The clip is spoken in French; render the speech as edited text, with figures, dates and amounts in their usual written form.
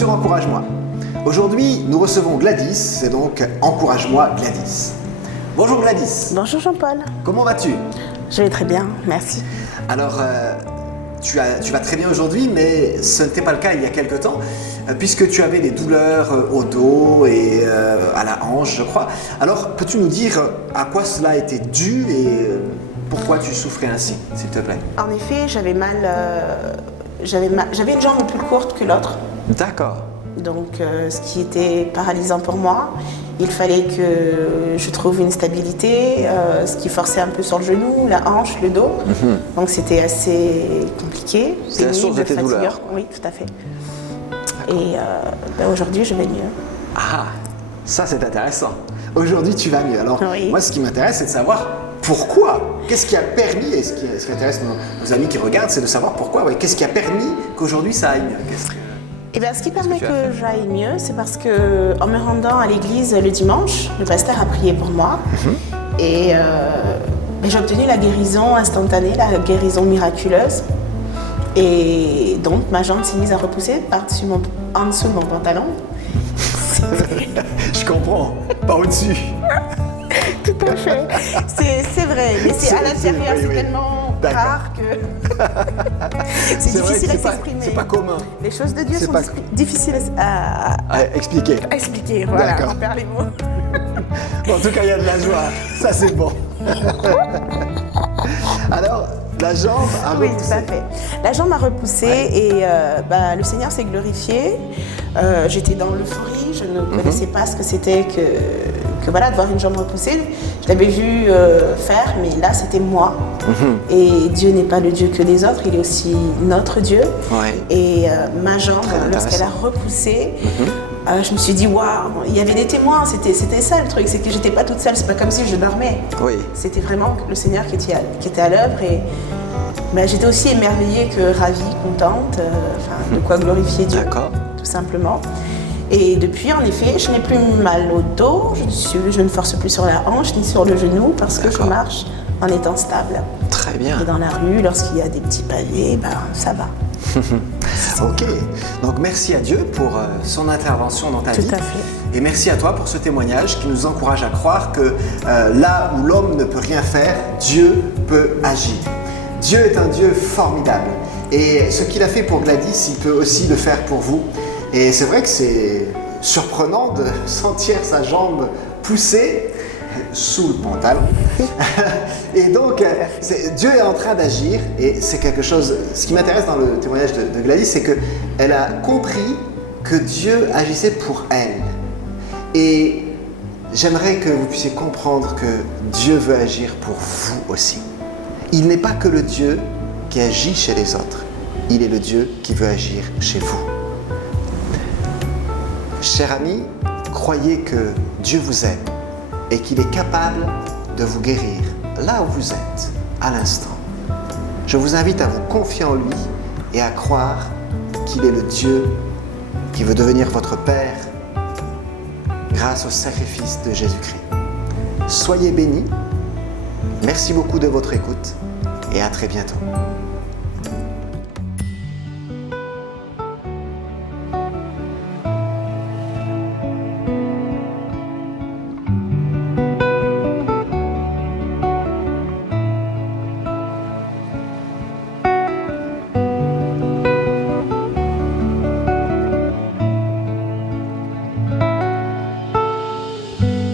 sur Encourage-moi. Aujourd'hui, nous recevons Gladys, c'est donc Encourage-moi Gladys. Bonjour Gladys. Bonjour Jean-Paul. Comment vas-tu? Je vais très bien, merci. Alors, tu vas très bien aujourd'hui, mais ce n'était pas le cas il y a quelque temps, puisque tu avais des douleurs au dos et à la hanche, je crois. Alors, peux-tu nous dire à quoi cela était dû et pourquoi tu souffrais ainsi, s'il te plaît? En effet, j'avais une jambe plus courte que l'autre, D'accord. donc ce qui était paralysant pour moi. Il fallait que je trouve une stabilité, ce qui forçait un peu sur le genou, la hanche, le dos. Donc c'était assez compliqué. C'est la source de tes fatigant. douleurs. Oui, tout à fait. Et aujourd'hui, je vais mieux. Ah, ça c'est intéressant. Aujourd'hui, tu vas mieux. Alors, Oui. moi, ce qui m'intéresse, c'est de savoir pourquoi. Qu'est-ce qui a permis, et ce qui intéresse nos amis qui regardent, c'est de savoir pourquoi. Ouais, qu'est-ce qui a permis qu'aujourd'hui ça aille mieux? Eh bien, ce qui permet tu as que fait j'aille mieux, c'est parce que en me rendant à l'église le dimanche, le pasteur a prié pour moi et j'ai obtenu la guérison instantanée, la guérison miraculeuse. Et donc, ma jambe s'est mise à repousser en dessous de mon pantalon. Je comprends, pas au-dessus. Tout à fait. C'est vrai, mais c'est à l'intérieur, oui, c'est oui. tellement D'accord. rare que c'est vrai difficile que à s'exprimer. c'est pas commun. Les choses de Dieu C'est sont pas- difficiles à Expliquez. expliquer. Voilà, D'accord. on perd les mots. Bon, en tout cas, il y a de la joie. Ça, c'est bon. Alors, la jambe a Oui, repoussé. tout à fait. La jambe m'a repoussé et le Seigneur s'est glorifié. J'étais dans l'euphorie, je ne connaissais pas ce que c'était que voilà, de voir une jambe repoussée. Je l'avais vu faire, mais là c'était moi. Et Dieu n'est pas le Dieu que des autres, il est aussi notre Dieu. Ouais. Et ma jambe, Très lorsqu'elle a intéressant. repoussé, je me suis dit waouh, il y avait des témoins, c'était ça le truc, c'est que j'étais pas toute seule, c'est pas comme si je dormais. Oui. C'était vraiment le Seigneur qui était à l'œuvre et j'étais aussi émerveillée que ravie, contente, de quoi glorifier Dieu, D'accord. tout simplement. Et depuis, en effet, je n'ai plus mal au dos, je ne force plus sur la hanche ni sur le genou parce que je D'accord. marche en étant stable. Très bien. Et dans la rue, lorsqu'il y a des petits pavés, ça va. Ok, donc merci à Dieu pour son intervention dans ta Tout vie. à fait. Et merci à toi pour ce témoignage qui nous encourage à croire que là où l'homme ne peut rien faire, Dieu peut agir. Dieu est un Dieu formidable. Et ce qu'il a fait pour Gladys, il peut aussi le faire pour vous. Et c'est vrai que c'est surprenant de sentir sa jambe pousser sous le pantalon. Et donc, Dieu est en train d'agir et c'est quelque chose. Ce qui m'intéresse dans le témoignage de Gladys, c'est qu'elle a compris que Dieu agissait pour elle. Et j'aimerais que vous puissiez comprendre que Dieu veut agir pour vous aussi. Il n'est pas que le Dieu qui agit chez les autres, il est le Dieu qui veut agir chez vous. Chers amis, croyez que Dieu vous aime et qu'il est capable de vous guérir là où vous êtes, à l'instant. Je vous invite à vous confier en lui et à croire qu'il est le Dieu qui veut devenir votre Père grâce au sacrifice de Jésus-Christ. Soyez bénis, merci beaucoup de votre écoute et à très bientôt.